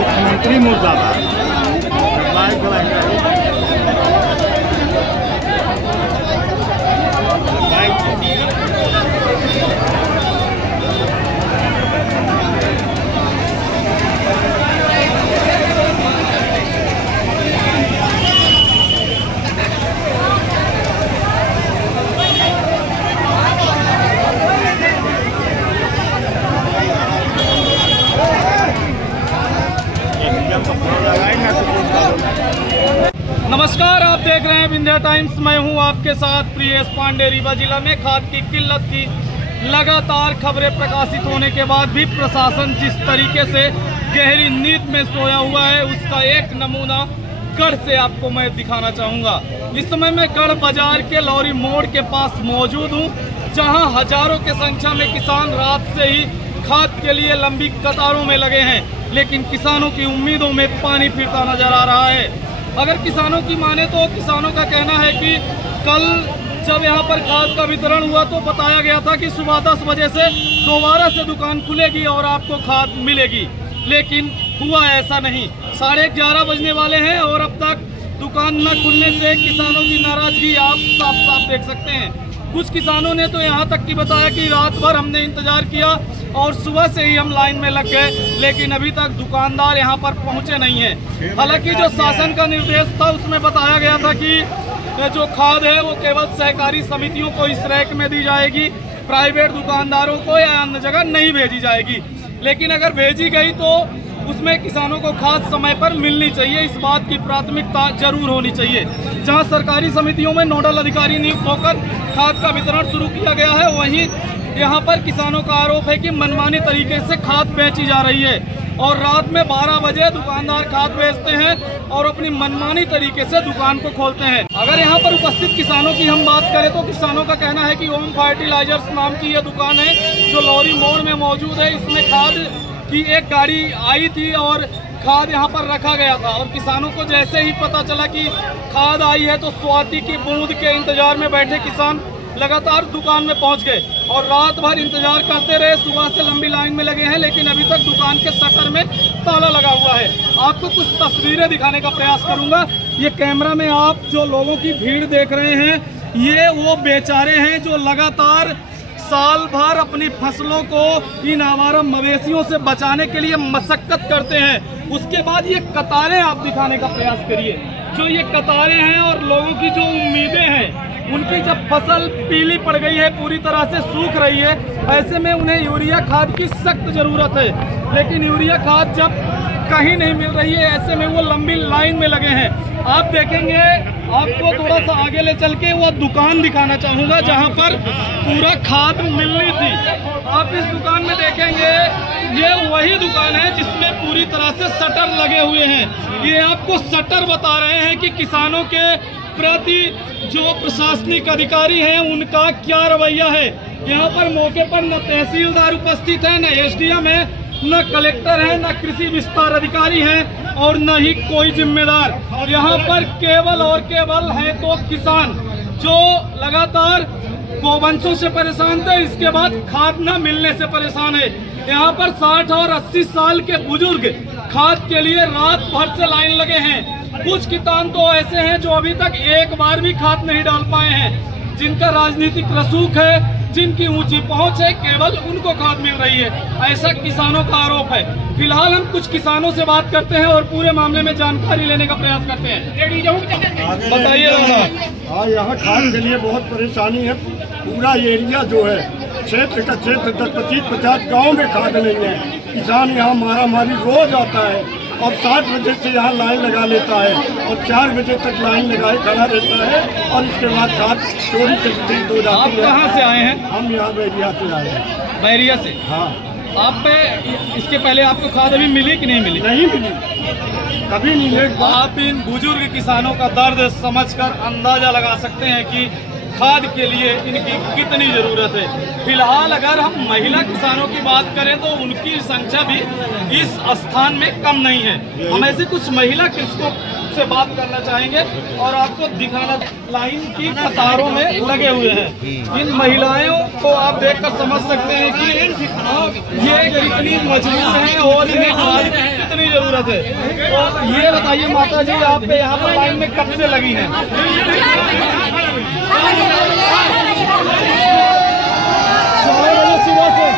मुख्यमंत्री मुर्दाबाद। नमस्कार, आप देख रहे हैं विंध्या टाइम्स। मैं हूं आपके साथ प्रियेश पांडे। रीवा जिला में खाद की किल्लत की लगातार खबरें प्रकाशित होने के बाद भी प्रशासन जिस तरीके से गहरी नींद में सोया हुआ है, उसका एक नमूना गढ़ से आपको मैं दिखाना चाहूँगा। इस समय मैं गढ़ बाजार के लौरी मोड़ के पास मौजूद हूँ, जहाँ हजारों की संख्या में किसान रात से ही खाद के लिए लंबी कतारों में लगे हैं, लेकिन किसानों की उम्मीदों में पानी फिरता नजर आ रहा है। अगर किसानों की माने तो किसानों का कहना है कि कल जब यहाँ पर खाद का वितरण हुआ तो बताया गया था कि सुबह 10 बजे से दोबारा से दुकान खुलेगी और आपको खाद मिलेगी, लेकिन हुआ ऐसा नहीं। 11:30 बजने वाले हैं और अब तक दुकान न खुलने से किसानों की नाराजगी आप साफ साफ देख सकते हैं। कुछ किसानों ने तो यहाँ तक कि बताया कि रात भर हमने इंतजार किया और सुबह से ही हम लाइन में लग गए, लेकिन अभी तक दुकानदार यहाँ पर पहुँचे नहीं हैं। हालांकि जो शासन का निर्देश था उसमें बताया गया था कि जो खाद है वो केवल सहकारी समितियों को इस रैक में दी जाएगी, प्राइवेट दुकानदारों को या अन्य जगह नहीं भेजी जाएगी। लेकिन अगर भेजी गई तो उसमें किसानों को खाद समय पर मिलनी चाहिए, इस बात की प्राथमिकता जरूर होनी चाहिए। जहां सरकारी समितियों में नोडल अधिकारी नियुक्त होकर खाद का वितरण शुरू किया गया है, वहीं यहां पर किसानों का आरोप है कि मनमानी तरीके से खाद बेची जा रही है और रात में 12 बजे दुकानदार खाद बेचते हैं और अपनी मनमानी तरीके से दुकान को खोलते हैं। अगर यहाँ पर उपस्थित किसानों की हम बात करें तो किसानों का कहना है कि ओम फर्टिलाइजर्स नाम की यह दुकान है जो लौरी मोड़ में मौजूद है। इसमें खाद की एक गाड़ी आई थी और खाद यहाँ पर रखा गया था और किसानों को जैसे ही पता चला कि खाद आई है तो स्वाति की बूंद के इंतजार में बैठे किसान लगातार दुकान में पहुंच गए और रात भर इंतजार करते रहे। सुबह से लंबी लाइन में लगे हैं, लेकिन अभी तक दुकान के शटर में ताला लगा हुआ है। आपको कुछ तस्वीरें दिखाने का प्रयास करूंगा। ये कैमरा में आप जो लोगों की भीड़ देख रहे हैं, ये वो बेचारे हैं जो लगातार साल भर अपनी फसलों को इन आवारा मवेशियों से बचाने के लिए मशक्कत करते हैं। उसके बाद ये कतारें आप दिखाने का प्रयास करिए, जो ये कतारें हैं और लोगों की जो उम्मीदें हैं, उनकी जब फसल पीली पड़ गई है, पूरी तरह से सूख रही है, ऐसे में उन्हें यूरिया खाद की सख्त ज़रूरत है। लेकिन यूरिया खाद जब कहीं नहीं मिल रही है, ऐसे में वो लंबी लाइन में लगे हैं। आप देखेंगे, आपको थोड़ा सा आगे ले चल के वो दुकान दिखाना चाहूँगा जहाँ पर पूरा खाद मिलनी थी। आप इस दुकान में देखेंगे, ये वही दुकान है जिसमें पूरी तरह से शटर लगे हुए हैं। ये आपको शटर बता रहे हैं कि किसानों के प्रति जो प्रशासनिक अधिकारी हैं उनका क्या रवैया है। यहाँ पर मौके पर न तहसीलदार उपस्थित है, न एसडीएम है, न कलेक्टर है, न कृषि विस्तार अधिकारी हैं और न ही कोई जिम्मेदार। यहाँ पर केवल और केवल है तो किसान जो लगातार गोवंशों से परेशान थे, इसके बाद खाद न मिलने से परेशान है। यहाँ पर 60 और 80 साल के बुजुर्ग खाद के लिए रात भर से लाइन लगे हैं। कुछ किसान तो ऐसे हैं जो अभी तक एक बार भी खाद नहीं डाल पाए हैं, जिनका राजनीतिक रसूख है, जिनकी ऊंची पहुंच है, केवल उनको खाद मिल रही है, ऐसा किसानों का आरोप है। फिलहाल हम कुछ किसानों से बात करते हैं और पूरे मामले में जानकारी लेने का प्रयास करते हैं। बताइए दादा। हाँ, यहाँ खाद के लिए बहुत परेशानी है। पूरा एरिया जो है क्षेत्र का क्षेत्र 10-25-50 गाँव में खाद नहीं है। किसान यहाँ मारा मारी रोज आता है और 7 बजे से यहाँ लाइन लगा लेता है और 4 बजे तक लाइन लगाए खड़ा रहता है और इसके बाद खाद चोरी चोरी हो जाती है। आप कहाँ से आए हैं? हम यहाँ बैरिया से आए हैं। बैरिया से? हाँ। आप इसके पहले आपको खाद अभी मिली कि नहीं मिली? नहीं मिली, कभी नहीं मिली। आप इन बुजुर्ग किसानों का दर्द समझकर अंदाजा लगा सकते हैं कि खाद के लिए इनकी कितनी ज़रूरत है। फिलहाल अगर हम महिला किसानों की बात करें तो उनकी संख्या भी इस स्थान में कम नहीं है। हम ऐसे कुछ महिला कृषकों से बात करना चाहेंगे और आपको दिखाना, लाइन की कतारों में लगे हुए हैं। इन महिलाओं को आप देखकर समझ सकते हैं कि ये कितनी मजबूर हैं और इन्हें खाद की कितनी ज़रूरत है। तो ये बताइए माता जी, आप यहाँ पर लाइन में कब से लगी हैं? 4 बजे सुबह से।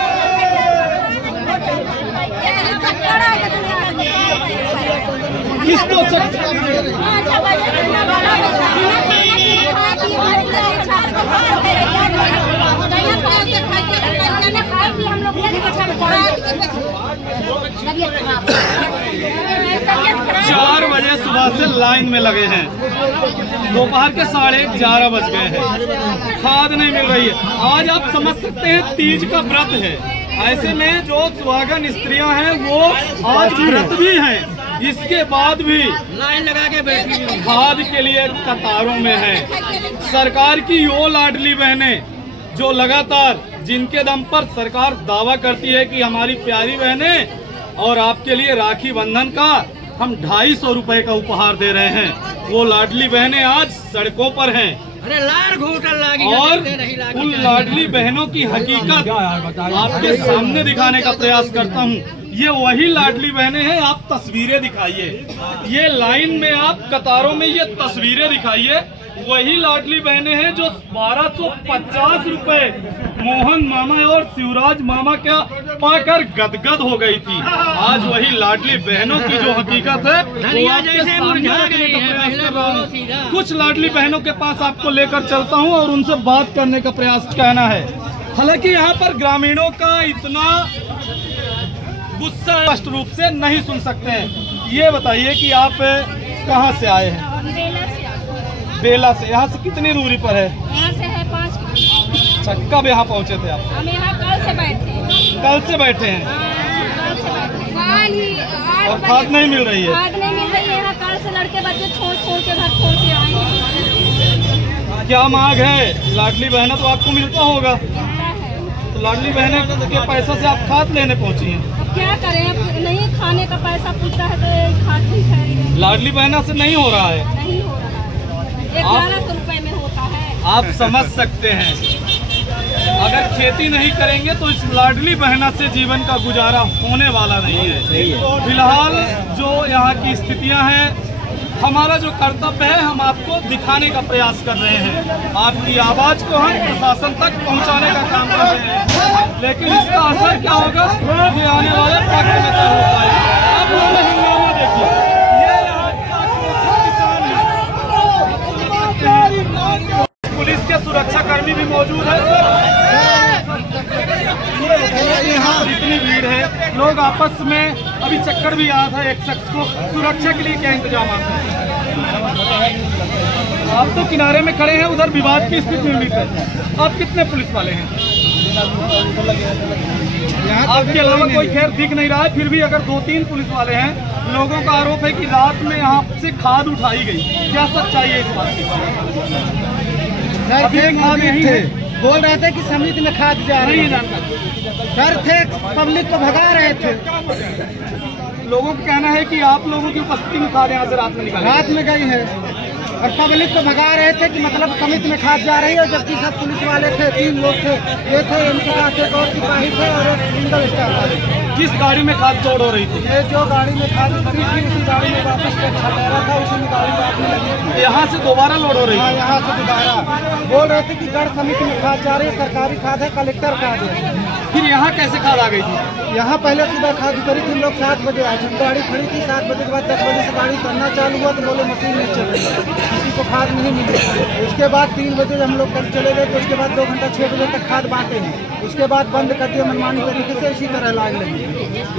किसको चार बजे सुबह से लाइन में लगे हैं, दोपहर के 11:30 बज गए हैं, खाद नहीं मिल रही है। आज आप समझ सकते हैं तीज का व्रत है, ऐसे में जो सुहागन स्त्रियां हैं वो आज व्रत भी हैं, इसके बाद भी लाइन लगा के बैठी खाद के लिए कतारों में है। सरकार की वो लाडली बहनें जो लगातार, जिनके दम पर सरकार दावा करती है कि हमारी प्यारी बहनें और आपके लिए राखी बंधन का हम 250 रुपए का उपहार दे रहे हैं, वो लाडली बहनें आज सड़कों पर हैं। अरे लार घूटल लागी और उन लाडली बहनों की हकीकत आपके सामने दिखाने का प्रयास करता हूँ। ये वही लाडली बहनें हैं, आप तस्वीरें दिखाइए, ये लाइन में आप कतारों में ये तस्वीरें दिखाइए। वही लाडली बहनें हैं जो 1250 रुपए मोहन मामा और शिवराज मामा का पाकर गदगद हो गई थी। आज वही लाडली बहनों की जो हकीकत है वो आपके सामने रखने का प्रयास कर रहा हूँ। कुछ लाडली बहनों के पास आपको लेकर चलता हूँ और उनसे बात करने का प्रयास कहना है। हालांकि यहाँ पर ग्रामीणों का इतना गुस्सा स्पष्ट रूप से नहीं सुन सकते हैं। ये बताइए कि आप कहाँ से आए हैं? बेला से। यहाँ से कितनी दूरी पर है? यहाँ से है 5 किलोमीटर। अच्छा, कब यहाँ पहुँचे थे आप? हम यहाँ कल से बैठे हैं। कल से बैठे हैं कल से बैठे और खाद नहीं मिल रही है? खाद नहीं मिल रही है। यहाँ कल से लड़के बच्चे छोड़ के घर छोड़ के आए हैं। क्या मांग है? लाडली बहना तो आपको मिलता होगा, तो लाडली बहने के पैसा से आप खाद लेने पहुँची हैं। अब क्या करें, अब नहीं खाने का पैसा पूछता है तो खाद भी खरीदें। लाडली बहना से नहीं हो रहा है? नहीं हो रहा है, 1100 रुपए में होता है। आप समझ सकते हैं, अगर खेती नहीं करेंगे तो इस लाडली बहना से जीवन का गुजारा होने वाला नहीं है। फिलहाल जो यहाँ की स्थितियाँ हैं, हमारा जो कर्तव्य है हम आपको दिखाने का प्रयास कर रहे हैं। आपकी आवाज़ को हम प्रशासन तक पहुँचाने का काम कर रहे हैं, लेकिन इसका असर क्या होगा ये आने वाले वक्त में तय होता है। अब हमें हंगामा देखिए, ये यहाँ के आक्रोशित किसान हैं। पुलिस के सुरक्षाकर्मी भी मौजूद है। इतनी भीड़ है, लोग आपस में, अभी चक्कर भी आया था एक शख्स को, सुरक्षा के लिए क्या इंतजाम है? आप तो किनारे में खड़े हैं, उधर विवाद की स्थिति में भी है। आप कितने पुलिस वाले हैं? आपके अलावा कोई खैर दिख नहीं रहा है, फिर भी अगर 2-3 पुलिस वाले हैं। लोगों का आरोप है कि रात में यहाँ से खाद उठाई गई, क्या सच्चाई है इस बात की? अभी खाद यही है, बोल रहे थे कि समिति में खाद जा रही है, डर थे, पब्लिक को भगा रहे थे। लोगों का कहना है कि आप लोगों की उपस्थिति में खाद यहाँ से रात में निकाली, रात में गई है और पब्लिक को भगा रहे थे कि मतलब समिति में खाद जा रही है, जबकि सब पुलिस वाले थे, 3 लोग थे, ये थे, इनके साथ एक और सिपाही थे और एक सिंगल स्टाफ वाले। किस गाड़ी में खाद लोड हो रही थी? ये जो गाड़ी में खाद उतरी थी उसी गाड़ी में वापस खटारा था, उसी में गाड़ी वापस लगी। यहाँ से दोबारा लोड हो रही हाँ, है? यहाँ से दोबारा बोल रहे थे कि गढ़ समिति में खाद जा रही है, सरकारी खाद है, कलेक्टर खाद है। फिर यहाँ कैसे खाद आ गई थी? यहाँ पहले सुबह खाद उतरी थी, लोग 7 बजे आए, गाड़ी खड़ी थी, 7 बजे के बाद 10 बजे से गाड़ी चलना चालू हुआ तो बोले मशीन नहीं चल रही, किसी को खाद नहीं मिली। उसके बाद 3 बजे हम लोग कल चले गए तो उसके बाद 2 घंटा 6 बजे तक खाद बांटे हैं। उसके बाद बंद कर दिया मनमानी तरीके से, इसी तरह लाइन लगी।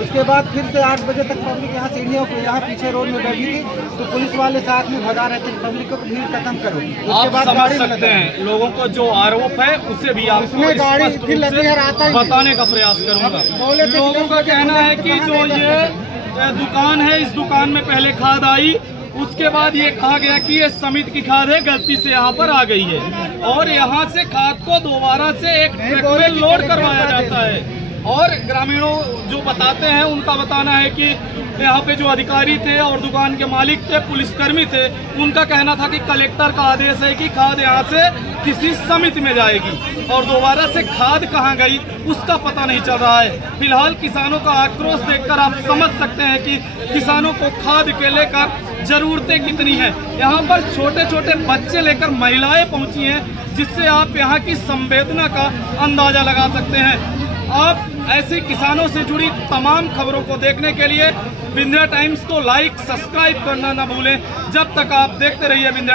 उसके बाद फिर से 8 बजे तक पब्लिक यहाँ सीढ़ियों को, यहाँ पीछे रोड में बैठी थी, तो पुलिस वाले साथ में भगा रहे थे पब्लिक को, भीड़ खत्म करो। उसके बाद समझ सकते हैं लोगों को जो आरोप है उसे भी आप गाड़ी फिर लगी है, आता ही बताने का प्रयास करूंगा। लोगों का कहना है कि जो ये दुकान है, इस दुकान में पहले खाद आई उसके बाद ये कहा गया कि ये समिति की खाद है, गलती से यहाँ पर आ गई है और यहाँ से खाद को दोबारा से एक ट्रक में लोड करवाया जाता है। और ग्रामीणों जो बताते हैं उनका बताना है कि यहाँ पे जो अधिकारी थे और दुकान के मालिक थे, पुलिसकर्मी थे, उनका कहना था कि कलेक्टर का आदेश है कि खाद यहाँ से किसी समिति में जाएगी और दोबारा से खाद कहाँ गई उसका पता नहीं चल रहा है। फिलहाल किसानों का आक्रोश देखकर आप समझ सकते हैं कि किसानों को खाद के लेकर जरूरतें कितनी हैं। यहाँ पर छोटे छोटे बच्चे लेकर महिलाएं पहुंची हैं, जिससे आप यहाँ की संवेदना का अंदाजा लगा सकते हैं। आप ऐसे किसानों से जुड़ी तमाम खबरों को देखने के लिए विंध्या टाइम्स को लाइक, सब्सक्राइब करना न भूलें। जब तक आप देखते रहिए विंध्या